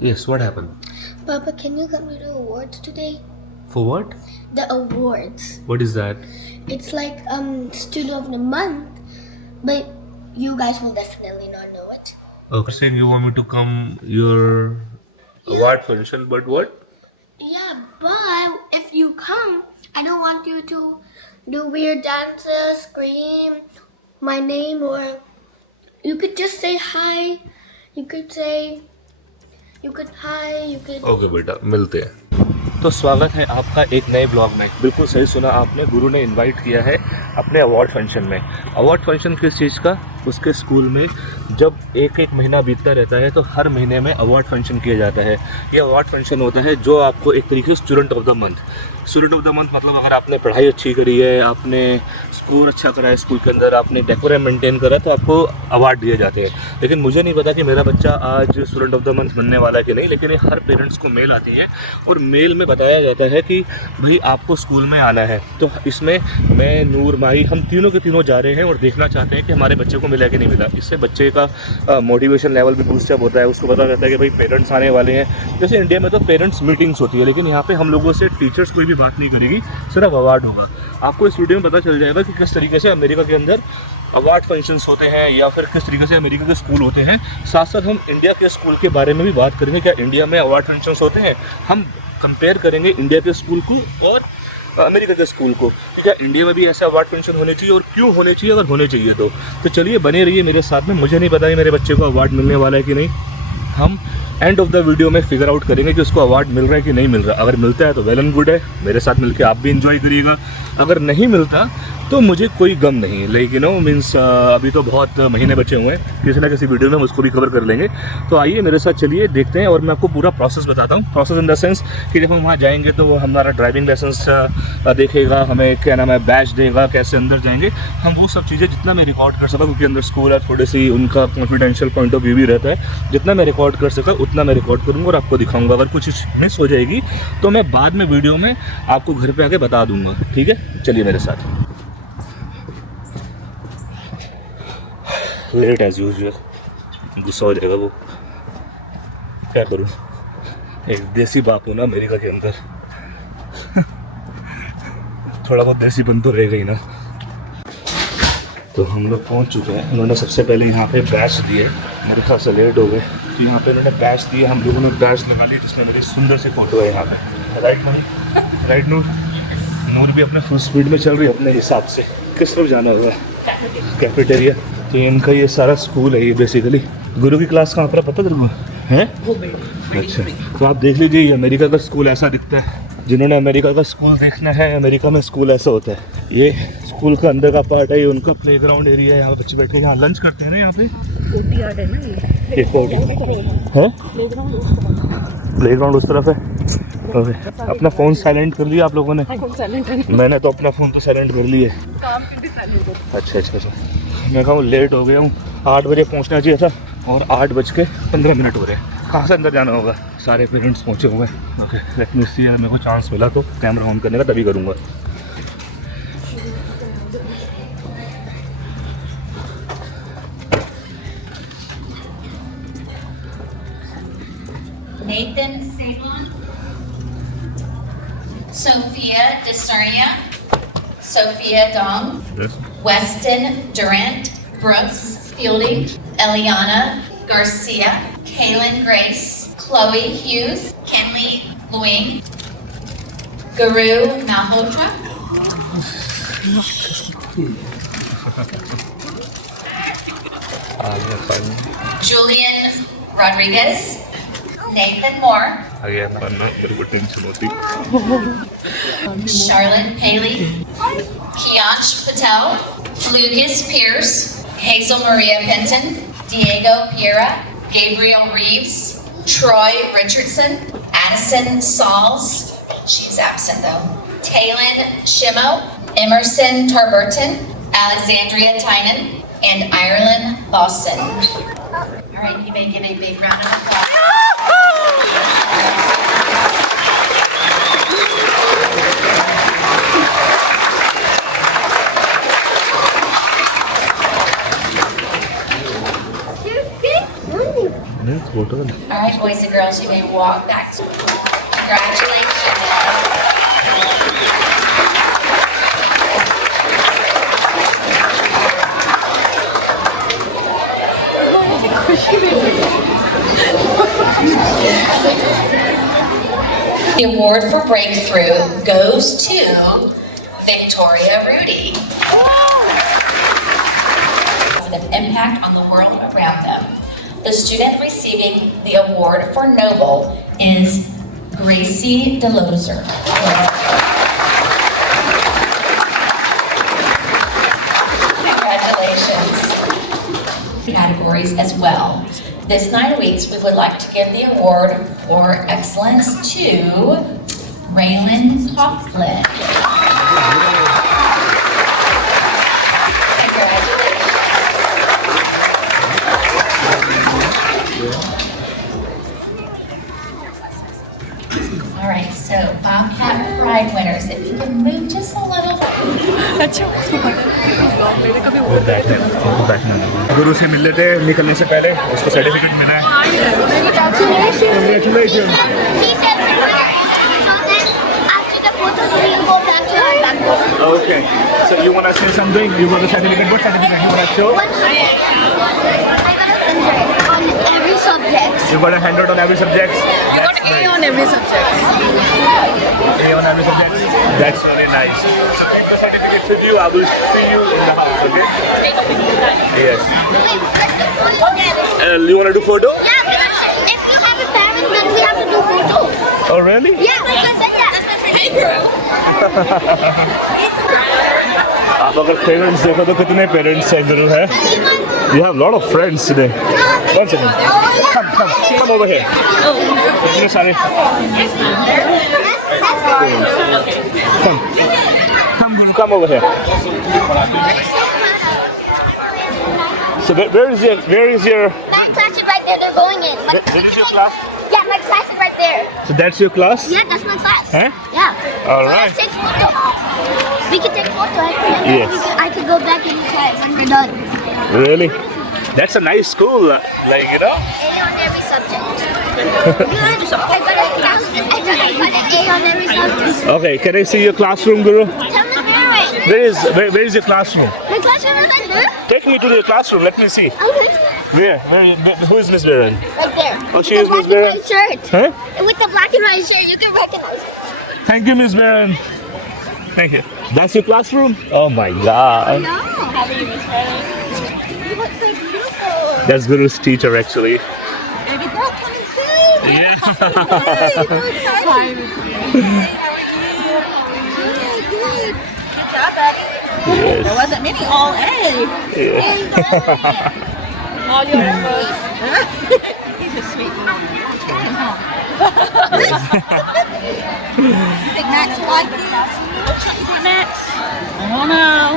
Yes, what happened? Papa, can you come to the awards today? For what? The awards. What is that? It's like student of the month, but you guys will definitely not know it. Okay, saying you want me to come your award function, but what? Yeah, but if you come, I don't want you to do weird dances, scream my name, or you could just say hi. You could say, you could hi, you could. Okay बेटा, मिलते हैं। तो स्वागत है आपका एक नए blog में। बिल्कुल सही सुना आपने, गुरु ने इनवाइट किया है अपने अवार्ड फंक्शन में। अवार्ड फंक्शन किस चीज़ का? उसके स्कूल में जब एक एक महीना बीतता रहता है तो हर महीने में अवार्ड फंक्शन किया जाता है। ये अवार्ड फंक्शन होता है जो आपको एक तरीके से student of the month. Student of the month मतलब अगर आपने पढ़ाई अच्छी करी है, आपने स्कोर अच्छा करा है स्कूल के अंदर, आपने डेकोरम मेंटेन करा है, तो आपको अवार्ड दिए जाते हैं। लेकिन मुझे नहीं पता कि मेरा बच्चा आज स्टूडेंट ऑफ द मंथ बनने वाला है कि नहीं, लेकिन ये हर पेरेंट्स को मेल आती है और मेल में बताया जाता है कि भाई आपको स्कूल में आना है। तो इसमें मैं, नूर, माही, हम तीनों के तीनों जा रहे हैं और देखना चाहते हैं कि हमारे बच्चे को मिला कि नहीं मिला। इससे बच्चे का मोटिवेशन लेवल भी बूस्ट अप होता है, उसको पता रहता है कि भाई पेरेंट्स आने वाले हैं। जैसे इंडिया में तो पेरेंट्स मीटिंग्स होती है, लेकिन यहाँ पे हम लोगों से टीचर्स कोई भी बात नहीं करेगी, सिर्फ अवार्ड होगा। आपको इस वीडियो में पता चल जाएगा कि किस तरीके से अमेरिका के अंदर अवार्ड फंक्शंस होते हैं या फिर किस तरीके से अमेरिका के स्कूल होते हैं। साथ साथ हम इंडिया के स्कूल के बारे में भी बात करेंगे। क्या इंडिया में अवार्ड फंक्शंस होते हैं? हम कंपेयर करेंगे इंडिया के स्कूल को और अमेरिका के स्कूल को, कि क्या इंडिया में भी ऐसे अवार्ड फंक्शन होने चाहिए और क्यों होने चाहिए अगर होने चाहिए तो चलिए बने रहिए मेरे साथ में। मुझे नहीं पता कि मेरे बच्चे को अवार्ड मिलने वाला है कि नहीं। हम एंड ऑफ द वीडियो में फिगर आउट करेंगे कि उसको अवार्ड मिल रहा है कि नहीं मिल रहा। अगर मिलता है तो वेल एंड गुड है, मेरे साथ मिलकर आप भी इंजॉय करिएगा। अगर नहीं मिलता तो मुझे कोई गम नहीं, लेकिन मीन्स अभी तो बहुत महीने बचे हुए हैं, किसी ना किसी वीडियो में हम उसको भी कवर कर लेंगे। तो आइए मेरे साथ चलिए, देखते हैं और मैं आपको पूरा प्रोसेस बताता हूँ। प्रोसेस इन द सेंस कि जब हम वहाँ जाएंगे तो वो हमारा ड्राइविंग लाइसेंस देखेगा, हमें क्या नाम है बैच देगा, कैसे अंदर जाएंगे, हम वो सब चीज़ें जितना मैं रिकॉर्ड कर सका, क्योंकि अंदर स्कूल है, थोड़ी सी उनका कॉन्फिडेंशियल पॉइंट ऑफ व्यू भी रहता है। जितना मैं रिकॉर्ड कर सका उतना मैं रिकॉर्ड करूँगा और आपको दिखाऊँगा। अगर कुछ मिस हो जाएगी तो मैं बाद में वीडियो में आपको घर पर आके बता दूँगा, ठीक है? चलिए मेरे साथ। लेट एज यूजुअल, गुस्सा हो जाएगा वो, क्या करूँ, एक देसी बाप हूँ ना अमेरिका के अंदर। थोड़ा बहुत देसीपन तो रहेगा ही ना। तो हम लोग पहुँच चुके हैं। उन्होंने सबसे पहले यहाँ पे बैच दिए, मेरे ख्याल से लेट हो गए, तो यहाँ पे उन्होंने बैच दिए। हम लोगों ने बैच लगा ली, जिसमें मेरी सुंदर सी फोटो है यहाँ पे। राइट मनी, राइट नूर? नूर भी अपने फुल स्पीड में चल रही है अपने हिसाब से। किस तरफ जाना होगा? कैफेटेरिया। तो इनका ये सारा स्कूल है ये बेसिकली। गुरु की क्लास कहाँ पर पता तेरे को है? अच्छा, तो आप देख लीजिए, ये अमेरिका का स्कूल ऐसा दिखता है। जिन्होंने अमेरिका का स्कूल देखना है, अमेरिका में स्कूल ऐसा होता है। ये स्कूल का अंदर का पार्ट है, ये उनका प्लेग्राउंड एरिया है। यहाँ बच्चे बैठे हैं, यहाँ लंच करते हैं ना। यहाँ पे प्लेग्राउंड उस तरफ है। अपना फ़ोन साइलेंट कर लिया आप लोगों ने? मैंने तो अपना फ़ोन तो साइलेंट कर लिया। अच्छा, मैं कहूँ लेट हो गया हूँ। 8 बजे पहुँचना चाहिए था और 8:15 हो रहे हैं। कहाँ से अंदर जाना होगा? सारे पेरेंट्स पहुँचे हुए हैं। ओके, लेट मी सी। मेरे को चांस मिला तो कैमरा ऑन करने का तभी करूँगा। Nathan Sabon, Sophia Desarnia, Sophia Dong, Yes. Weston Durant, Brooks Fielding, Eliana Garcia, Kaylin Grace, Chloe Hughes, Kenley Luing, Guru Malhotra, Julian Rodriguez, Nathan Moore, tension होती। Charlotte Paley, Kiansh Patel, Lucas Pierce, Hazel Maria Penton, Diego Piera, Gabriel Reeves, Troy Richardson, Addison Sauls, she's absent though, Taylin Shimo, Emerson Tarburton, Alexandria Tynan, and Ireland Lawson. All right, you may give a big round of applause. All right, boys and girls, you may walk back to congratulations. The award for breakthrough goes to Victoria Rudy. Positive impact on the world around them. The student receiving the award for Noble is Gracie DeLozer. Congratulations. Categories as well. This 9 weeks, we would like to give the award for excellence to Raylan Coughlin. All right, so Bobcat Pride winners, if you can move just a little bit. गुरु से मिल लेते निकलने से पहले उसको certificate मिला है Congratulations. She said so then after the photo we go back to our backboard. Okay, so you want to say something? You want the certificate? What certificate you want to show? I got on every subject. You got a handout on every subject? You got A on every subject. A on every subject? That's really nice. So keep the certificate with you. I will see you in the house, okay? Yes. You want to do photo? Yeah, because if you have a parent, then we have to do photo. Oh, really? Yeah, like I said that. Hey, girl. आप अगर parents देखो तो कितने parents हैं गुरु है You have a lot of friends today. One second. Come over here. कितने सारे Come Guru, come over here. So where is your My class is right there. They're going in. Where is your class? Yeah, my class is right there. So that's your class? Yeah, that's my class. Huh? Yeah. All So right. let's take photo. We can take photo. Yes. I can go back in the class when we're done. Really? That's a nice school, like A on every subject. I got an A on every subject. Okay, can I see your classroom, Guru? Tell me where. Where is your classroom? My classroom is right there. Take me to your classroom. Let me see. Okay. Where? Who is Miss Baron? Right there. Oh, she With is the Miss black and Baron? white shirt. Huh? With the black and white shirt, you can recognize it. Thank you, Miss Baron. Thank you. That's your classroom? Oh my God. No. You look so beautiful. That's Guru's teacher, actually. Baby girl, come and see. Yeah. Yes. There wasn't many all A. All your efforts. He's a sweet boy. You think Max liked it? You think Max? I don't know.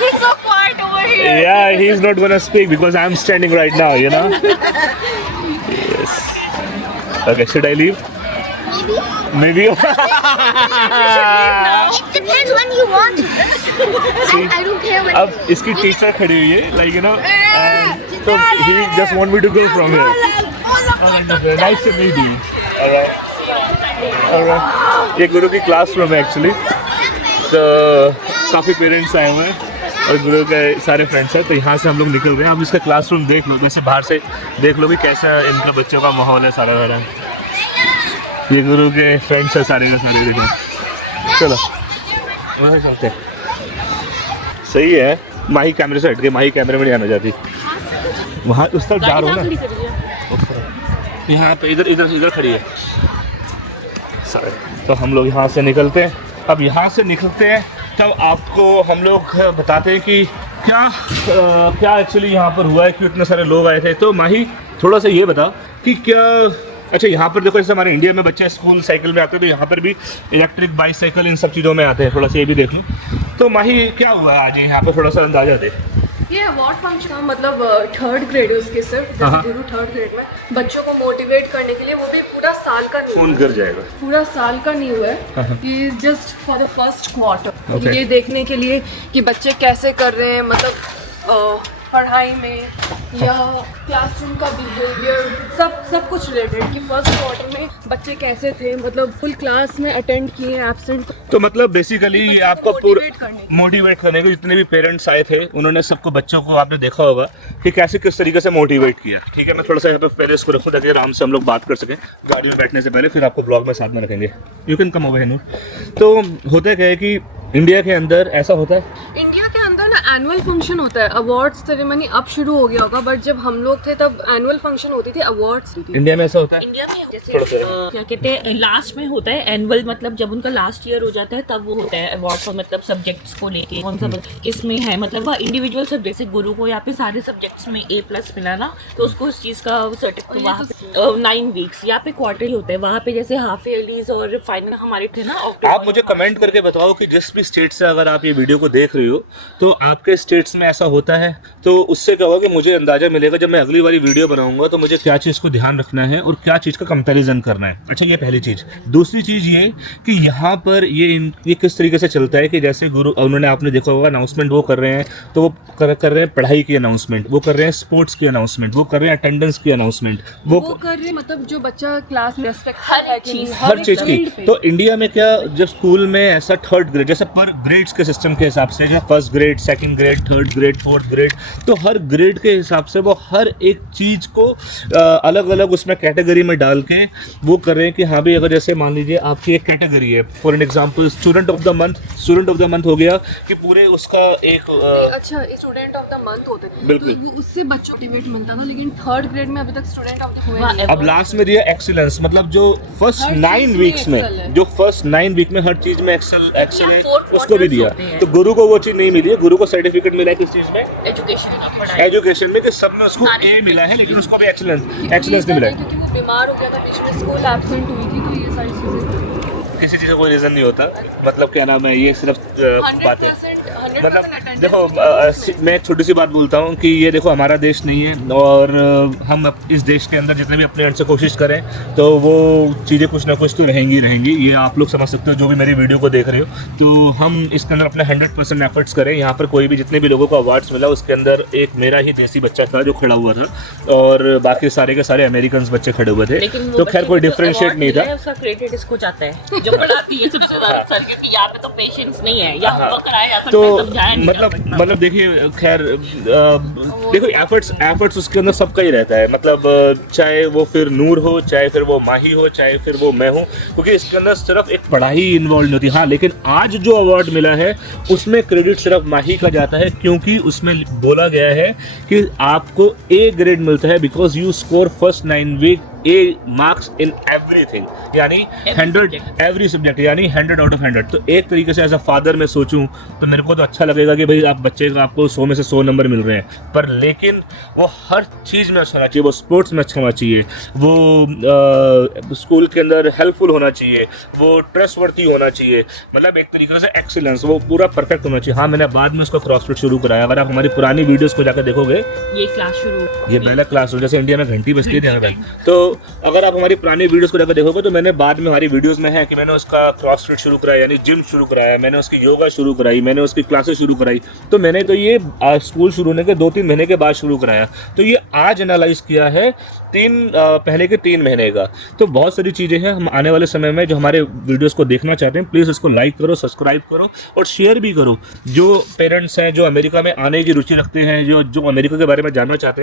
He's so quiet over here. Yeah, he's not gonna speak because I'm standing right now, you know? Yes. Okay, should I leave? Maybe. Maybe. It depends when you want to. I don't care when. अब इसकी teacher खड़ी हुई है, like you know, so he just want me to go from here. Nice to meet you. Alright. ये गुरु की classroom है actually, तो काफ़ी पेरेंट्स आए हुए हैं और गुरु के सारे फ्रेंड्स हैं, तो यहाँ से हम लोग निकल रहे हैं. अब इसका क्लासरूम देख लो, जैसे बाहर से देख लो कि कैसा इनका बच्चों का माहौल है सारा वारा. ये गुरु के फ्रेंड्स हैं सारे का सारे. देखो चलो वहाँ चलते हैं. सही है, माही कैमरे से हट के, माही कैमरे में नहीं आना चाहती. वहाँ उस तरफ जा रहा हूँ ना, यहाँ पे इधर खड़ी है सारे. तो हम लोग यहाँ से निकलते हैं. अब यहाँ से निकलते हैं तब आपको हम लोग बताते हैं कि क्या एक्चुअली यहाँ पर हुआ है, क्यों इतने सारे लोग आए थे. तो माही थोड़ा सा ये बता कि क्या. अच्छा, यहाँ पर देखो, जैसे हमारे इंडिया में बच्चे स्कूल साइकिल में आते हैं, तो यहाँ पर भी इलेक्ट्रिक बाइसाइकिल इन सब चीज़ों में आते हैं. थोड़ा सा ये भी देख लो. तो माही क्या हुआ आज यहाँ पर, थोड़ा सा अंदाजा दे. ये अवार्ड फंक्शन मतलब थर्ड ग्रेड है उसके सिर्फ, जैसे गुरु थर्ड ग्रेड में बच्चों को मोटिवेट करने के लिए, वो भी पूरा साल का नहीं फोन हुआ, कर जाएगा. पूरा साल का नहीं हुआ है ये, just for the first quarter. Okay. ये देखने के लिए कि बच्चे कैसे कर रहे हैं, मतलब पढ़ाई में या क्लासरूम का बिहेवियर, सब कुछ रिलेटेड कि फर्स्ट क्वार्टर में बच्चे कैसे थे, मतलब फुल क्लास में अटेंड किए, एब्सेंट। तो मतलब बेसिकली ये आपको मोटिवेट करने मोटिवेट करने के जितने भी पेरेंट्स आए थे उन्होंने सबको, बच्चों को आपने देखा होगा कि कैसे किस तरीके से मोटिवेट किया। ठीक है, मैं थोड़ा सा यहाँ पे पहले इसको रखूँ ताकि आराम से हम लोग बात कर सकें गाड़ी में बैठने से पहले, फिर आपको ब्लॉग में साथ में रखेंगे। You can come over. तो होता क्या है कि इंडिया के अंदर ऐसा होता है, इंडिया के अंदर ना एनुअल फंक्शन होता है, अवार्ड्स सेरेमनी अब शुरू हो गया होगा, बट जब हम लोग थे तब एनुअल फंक्शन होती थी, अवार्ड्स। इंडिया में ऐसा होता है। इंडिया में जैसे क्या कहते हैं, लास्ट में होता है एनुअल, मतलब जब उनका लास्ट ईयर हो जाता है तब वो होता है अवार्ड फॉर, मतलब सब्जेक्ट्स को लेके कौन सा किसमें है, मतलब वह इंडिविजुअल सब्जेक्ट से गुरु को यहाँ पे सारे सब्जेक्ट्स में A+ मिला ना, तो उसको उस चीज़ का सर्टिफिकेट वहाँ पे 9 वीक्स यहाँ पे क्वार्टरली होता है, वहाँ पे जैसे हाफ ईयरलीज और फाइनल हमारे थे ना। आप मुझे कमेंट करके बताओ कि जिस भी स्टेट से अगर आप ये वीडियो को देख रही हो तो आपके स्टेट्स में ऐसा होता है, तो उससे क्या होगा कि मुझे अंदाजा मिलेगा जब मैं अगली बारी वीडियो बनाऊंगा तो मुझे क्या चीज़ को ध्यान रखना है और क्या चीज़ का कंपैरिजन करना है। अच्छा, ये पहली चीज़। दूसरी चीज़ ये कि यहाँ पर ये किस तरीके से चलता है कि जैसे गुरु, उन्होंने, आपने देखा होगा अनाउंसमेंट वो कर रहे हैं, तो वो कर रहे हैं पढ़ाई की अनाउंसमेंट, वो कर रहे हैं स्पोर्ट्स की अनाउंसमेंट, वो कर रहे हैं अटेंडेंस की अनाउंसमेंट, वो कर रहे हैं, मतलब जो बच्चा क्लास में रेस्पेक्ट हर चीज़, हर चीज़ की। तो इंडिया में क्या, जब स्कूल में ऐसा 3rd ग्रेड, जैसे पर ग्रेड्स के सिस्टम के हिसाब से, जैसे 1st grade, 2nd grade, 3rd grade, 4th grade, तो हर ग्रेड के हिसाब से वो हर एक चीज़ को अलग अलग उसमें कैटेगरी में डाल के वो कर रहे हैं कि हाँ भाई, अगर जैसे मान लीजिए आपकी एक कैटेगरी है, for an example student of the month हो गया कि पूरे उसका एक अच्छा स्टूडेंट ऑफ द मंथ होते थे, बिल्कुल। तो उससे बच्चों को मोटिवेट मिलता था, लेकिन 3rd ग्रेड में अभी तक स्टूडेंट ऑफ द हुए नहीं। अब लास्ट में दिया एक्सीलेंस, मतलब जो फर्स्ट हर 9 चीज़ में वीक्स में, excel है। जो फर्स्ट 9 वीक में हर चीज में एक्सेल है, 4 उसको भी दिया। होते हैं। तो गुरु को वो चीज नहीं मिली है, गुरु को सर्टिफिकेट मिला है किस चीज में, एजुकेशन में, कि सब में उसको A मिला है, लेकिन उसको भी एक्सीलेंस नहीं मिला है। क्योंकि वो बीमार हो गया था, बीच में स्कूल एब्सेंट हुई थी, तो ये सारी चीजें किसी चीज़ का कोई रीज़न नहीं होता, मतलब क्या नाम है, ये सिर्फ बातें, 100% मतलब देखो मैं एक छोटी सी बात बोलता हूँ कि ये देखो हमारा देश नहीं है, और हम इस देश के अंदर जितने भी अपने एंड से कोशिश करें तो वो चीज़ें कुछ ना कुछ तो रहेंगी। ये आप लोग समझ सकते हो जो भी मेरी वीडियो को देख रहे हो, तो हम इसके अंदर अपने 100% एफर्ट्स करें। यहाँ पर कोई भी जितने भी लोगों को अवार्ड्स मिला उसके अंदर एक मेरा ही देसी बच्चा था जो खड़ा हुआ था, और बाकी सारे के सारे अमेरिकन बच्चे खड़े हुए थे, तो खैर कोई डिफरेंशिएट नहीं था। उसका क्रेडिट इसको जाता है जो पढ़ाती है सबसे ज्यादा सर, क्योंकि यहाँ पे तो पेशेंस नहीं है, या होमवर्क कराया जा सकता तो है, समझाया नहीं जा सकता। मतलब देखिए, खैर देखो एफर्ट्स उसके अंदर सबका ही रहता है, मतलब चाहे वो फिर नूर हो, चाहे फिर वो माही हो, चाहे फिर वो मैं हूँ, क्योंकि इसके अंदर सिर्फ एक पढ़ाई इन्वॉल्व नहीं होती। हाँ, लेकिन आज जो अवार्ड मिला है उसमें क्रेडिट सिर्फ माही का जाता है, क्योंकि उसमें बोला गया है कि आपको A ग्रेड मिलता है because you score first 9 week A marks in everything, यानी 100 एवरी सब्जेक्ट, यानी 100 आउट ऑफ 100। तो एक तरीके से एज अ फादर मैं सोचूं तो मेरे को तो अच्छा लगेगा कि भाई आप बच्चे का आपको 100 में से 100 नंबर मिल रहे हैं, पर लेकिन वो हर चीज़ में अच्छा होना चाहिए, वो स्पोर्ट्स में अच्छा होना चाहिए, वो स्कूल के अंदर हेल्पफुल होना चाहिए, वो ट्रस्टवर्थी होना चाहिए, मतलब एक तरीके से एक्सीलेंस, वो पूरा परफेक्ट होना चाहिए। हाँ, मैंने बाद में उसको क्रॉसफिट शुरू कराया, अगर आप हमारी पुरानी वीडियोज़ को जाकर देखोगे, ये क्लास शुरू, ये पहला क्लास हो, जैसे इंडिया में घंटी बजती है ना, तो अगर आप हमारी पुरानी वीडियोस को जाकर देखोगे तो मैंने बाद में हमारी वीडियोस में है कि मैंने उसका क्रॉसफिट शुरू कराया, यानी जिम शुरू कराया, मैंने उसकी योगा शुरू कराई, मैंने उसकी क्लासेस शुरू कराई। तो मैंने तो ये स्कूल शुरू होने के 2-3 महीने के बाद शुरू कराया, तो ये आज एनालाइज किया है पहले के 3 महीने का। तो बहुत सारी चीज़ें हैं, हम आने वाले समय में जो हमारे वीडियोस को देखना चाहते हैं प्लीज़ इसको लाइक करो, सब्सक्राइब करो और शेयर भी करो। जो पेरेंट्स हैं जो अमेरिका में आने की रुचि रखते हैं, जो अमेरिका के बारे में जानना चाहते हैं,